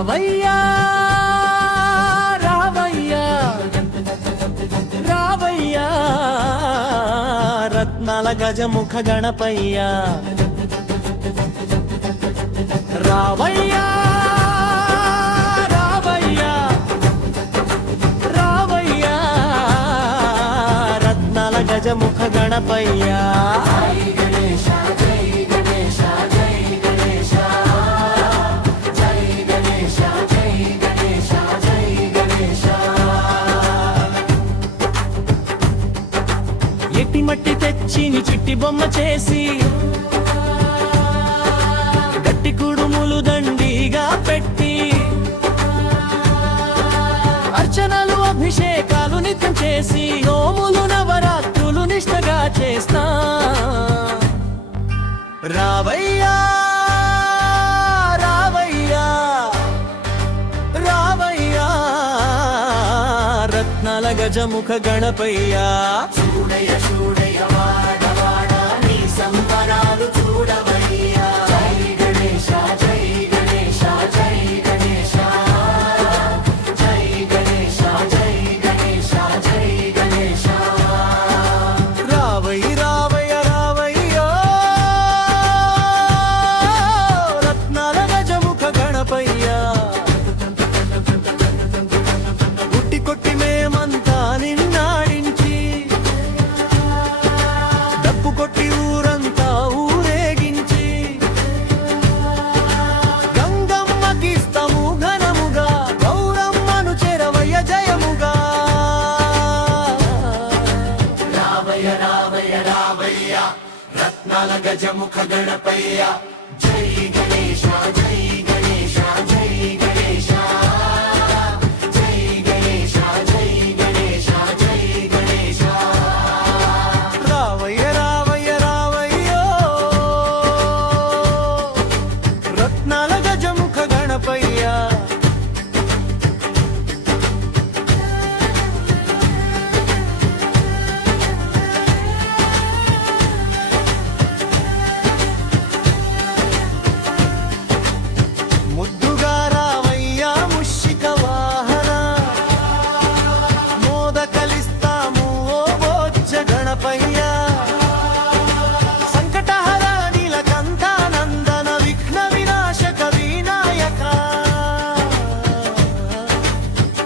రావయ్యా రావయ్యా రావయ్యా రత్నాల గజముఖ గణపయ్యా రావయ్యా రావయ్యా రావయ్యా రత్నాల గజముఖ గణపయ్యా ఎట్టి మట్టి తెచ్చి నీ చిట్టి బొమ్మ చేసి గట్టి కుడుములు దండిగా పెట్టి అర్చనలు అభిషేకాలు నిత్యం చేసి నోములు నవరాత్రులు నిష్టగా చేస్తా రావయ్యా రావయ్యా రావయ్యా రత్నాల గజముఖ గణపయ్యా చూడయ చూడయ వాడ వాడ నీ సంబరాలు చూడవయ్యా జై గణేశ జై గణేశ జై గణేశ జై గణేశ జై గణేశ జై గణేశ రావయ్య రావయ్య రావయ్యో రత్నాల గజముఖ గణపయ్యా ఉట్టి కొట్టి మేమంతా నిన్నాడించి డప్పు కొట్టి ఊరంతా ఊరేగించి గంగమ్మకిస్తము ఘనముగా గౌరమ్మను చెరవయ్య జయముగా రావయ్య రావయ్య రావయ్య రత్నాల గజముఖ గణపయ్య జై గణేశ జై గణేశ జై గణేశ జై గణేశ జై గణేశ జై గణేశ రావయ్య రావయ్య రావయ్యో రత్నాల గజముఖ గణపయ్యా ముద్దుగా రావయ్యా ముషిక వాహన మోదకలిస్తాము ఓ బోచ్చ గణపయ్యా సంకటహర నీలకంఠానందన విఘ్న వినాశక వినాయక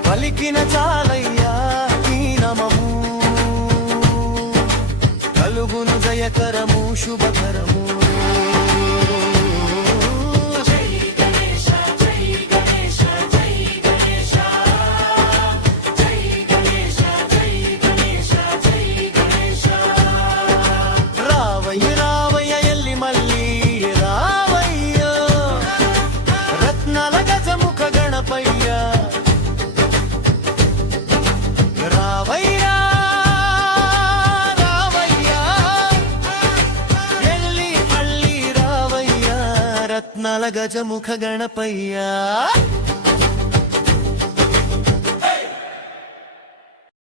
పలికిన చాలయ్యా ఈ నమము కలుగును జయకరము శుభకరము జై గణేశ జై గణేశ జై గణేశ జై గణేశ జై గణేశ జై గణేశ రావయ్య రావయ్య ఎల్లి మల్లి రావయ్య రత్నాల గజముఖ గణపయ్య రావయ్య రావయ్య ఎల్లి మల్లి రావయ్య రత్నాల గజముఖ గణపయ్య